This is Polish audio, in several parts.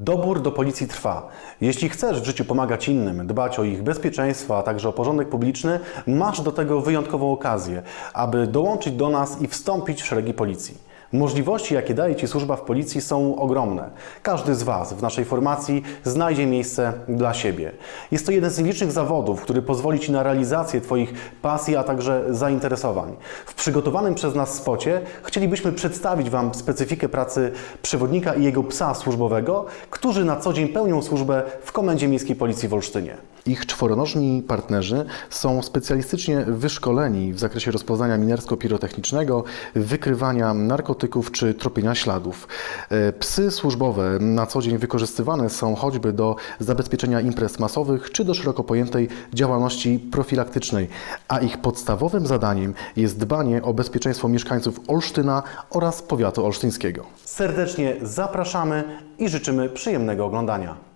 Dobór do policji trwa. Jeśli chcesz w życiu pomagać innym, dbać o ich bezpieczeństwo, a także o porządek publiczny, masz do tego wyjątkową okazję, aby dołączyć do nas i wstąpić w szeregi policji. Możliwości, jakie daje Ci służba w policji, są ogromne. Każdy z Was w naszej formacji znajdzie miejsce dla siebie. Jest to jeden z nielicznych zawodów, który pozwoli Ci na realizację Twoich pasji, a także zainteresowań. W przygotowanym przez nas spocie chcielibyśmy przedstawić Wam specyfikę pracy przewodnika i jego psa służbowego, którzy na co dzień pełnią służbę w Komendzie Miejskiej Policji w Olsztynie. Ich czworonożni partnerzy są specjalistycznie wyszkoleni w zakresie rozpoznania minersko-pirotechnicznego, wykrywania narkotyków czy tropienia śladów. E, Psy służbowe na co dzień wykorzystywane są choćby do zabezpieczenia imprez masowych czy do szeroko pojętej działalności profilaktycznej, a ich podstawowym zadaniem jest dbanie o bezpieczeństwo mieszkańców Olsztyna oraz powiatu olsztyńskiego. Serdecznie zapraszamy i życzymy przyjemnego oglądania.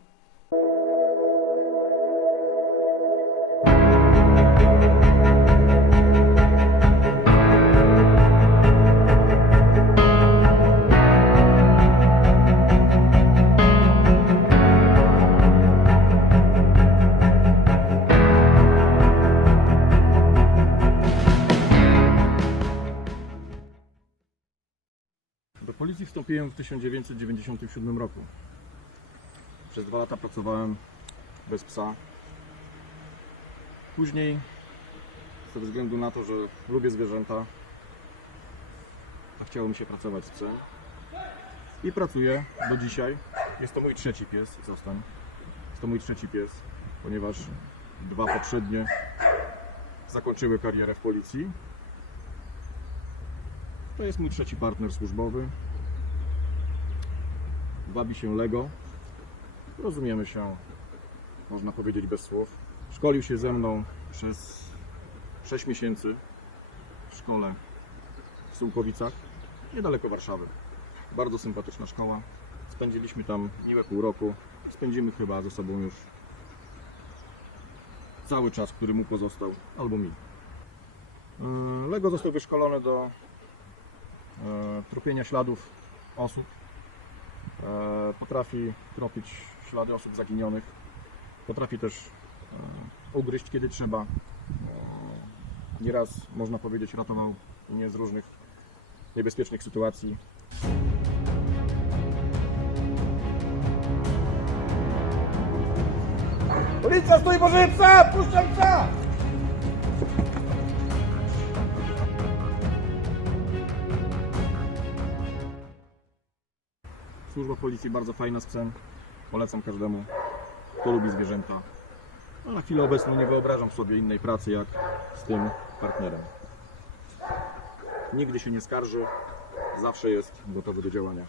Policji wstąpiłem w 1997 roku. Przez dwa lata pracowałem bez psa. Później, ze względu na to, że lubię zwierzęta, to chciało mi się pracować z psem. I pracuję do dzisiaj. Jest to mój trzeci pies, zostań. Jest to mój trzeci pies, ponieważ dwa poprzednie zakończyły karierę w policji. To jest mój trzeci partner służbowy. Wabi się Lego. Rozumiemy się, można powiedzieć, bez słów. Szkolił się ze mną przez 6 miesięcy w szkole w Sułkowicach, niedaleko Warszawy. Bardzo sympatyczna szkoła. Spędziliśmy tam miłe pół roku. Spędzimy chyba ze sobą już cały czas, który mu pozostał, albo mi. Yy, Lego został wyszkolony do e, tropienia śladów osób. E, potrafi tropić ślady osób zaginionych. Potrafi też e, ugryźć kiedy trzeba. E, nieraz można powiedzieć ratował mnie z różnych niebezpiecznych sytuacji. Policja stoi, może psa! Puszczam psa! Służba policji bardzo fajna z. Polecam każdemu, kto lubi zwierzęta. A na chwilę obecną nie wyobrażam sobie innej pracy jak z tym partnerem. Nigdy się nie skarży, zawsze jest gotowy do działania.